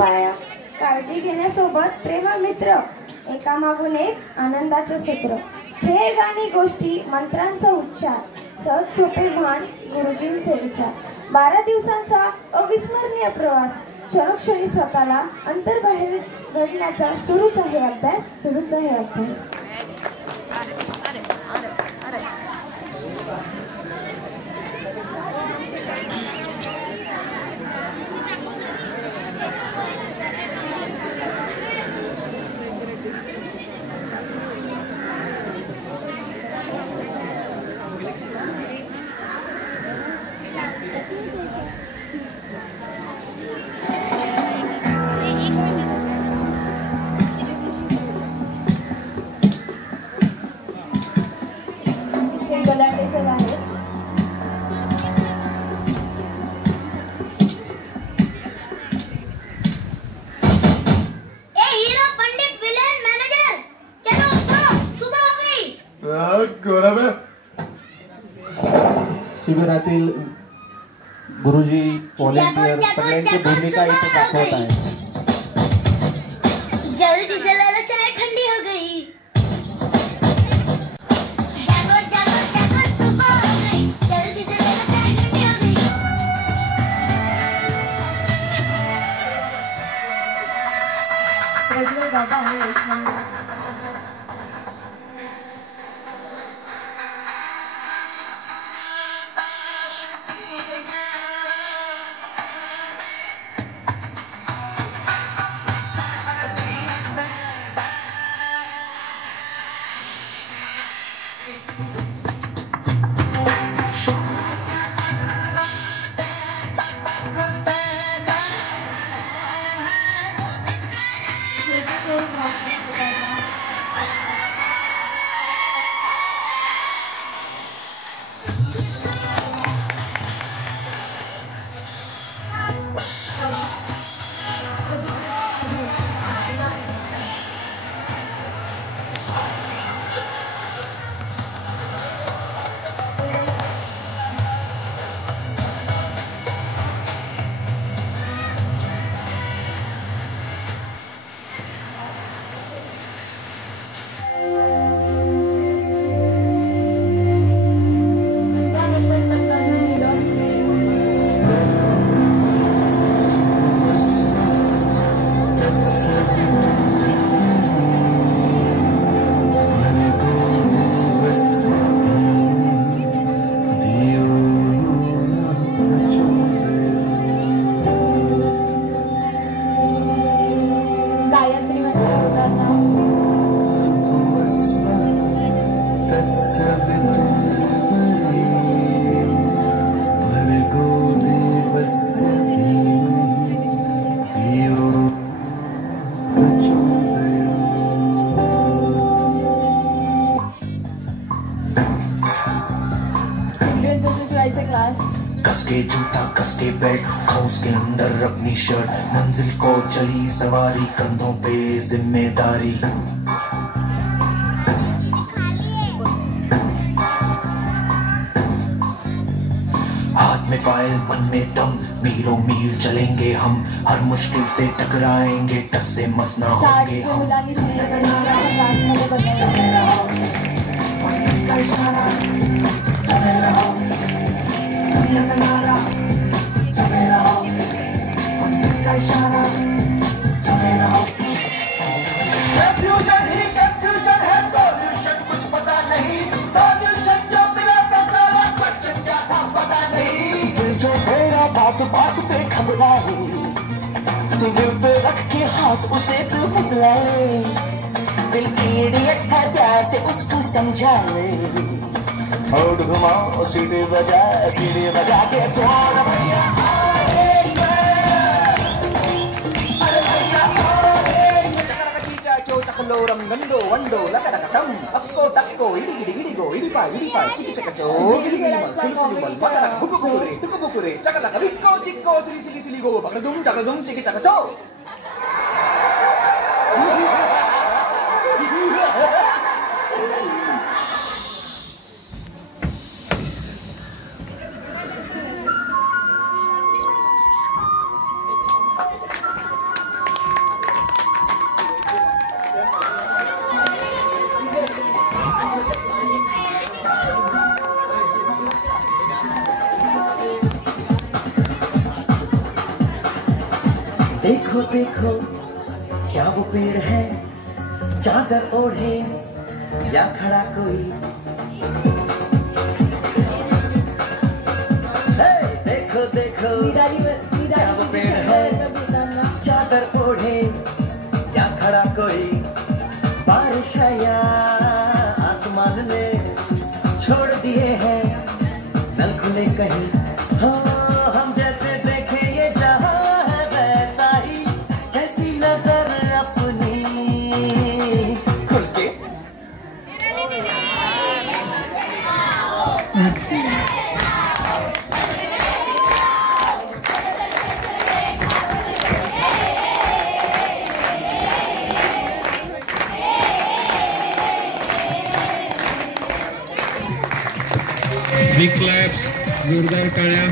पाया काळजी घेण्यासोबत प्रेमळ मित्र एकामागून एक आनंदाचं सत्र खेळ गाणी गोष्टी मंत्रांचा उच्चार सहज सोपे भान गुरुजींचे विचार 12 दिवसांचा अविस्मरणीय प्रवास क्षणोक्षणी स्वतःला अंतर्बाहेर घडण्याचा सुरूच आहे अभ्यास शिबिरातील गुरुजी व्हॉलेंटियर सगळ्यांची भूमिका इथे दाखवत आहे. जल्दी से ले लो चाय ठंडी हो गई. जागो जागो जागो सुबह हो गई. जल्दी से ले लो चाय ठंडी हो गई. प्रज्वल बाबा है कसके जूता कसके बेल्ट हाउस के अंदर अपनी शर्ट मंजिल को चली सवारी कंधों पे जिम्मेदारी हाथ में फाइल मन में दम मीलों मील चलेंगे हम हर मुश्किल से टकराएंगे टस से मस ना होंगे हम कुछ पता नहीं सॉल्यूशन जो मिला था सारा क्वेश्चन क्या था पता नहीं दिल जो तेरा बात बात पे घबराए दिल पे रख के हाथ उसे तू फुसलाए दिल की इडियट है प्यार से उसको समझा ले होठ घुमाओ सीढ़ी बजा के कौन भैया चकलोरम गंडो वंडो लकड़कटम अक्को टक्को इडिगिडिगिडिगो इडिपा चिकिचकचो गिलिगिलिमल सिलिसिलिमल मकरक बुकुकुरे टुकुबुकुरे चकलक बिक्को चिक्को सिलिसिलिसिलिगो बकड़दुम चिकिचकचो देखो देखो क्या वो पेड़ है, चादर ओढ़े या खड़ा कोई। देखो देखो क्या वो पेड़ है, चादर ओढ़े या खड़ा कोई। बारिश आया आसमान ने छोड़ दिए हैं नल खुले कहीं। हाँ हम जैसे देखें ये जहां है वैसा ही, जैसी नजर अपनी खुल के। बिग क्लॅप्स, जोरदार टाळ्या.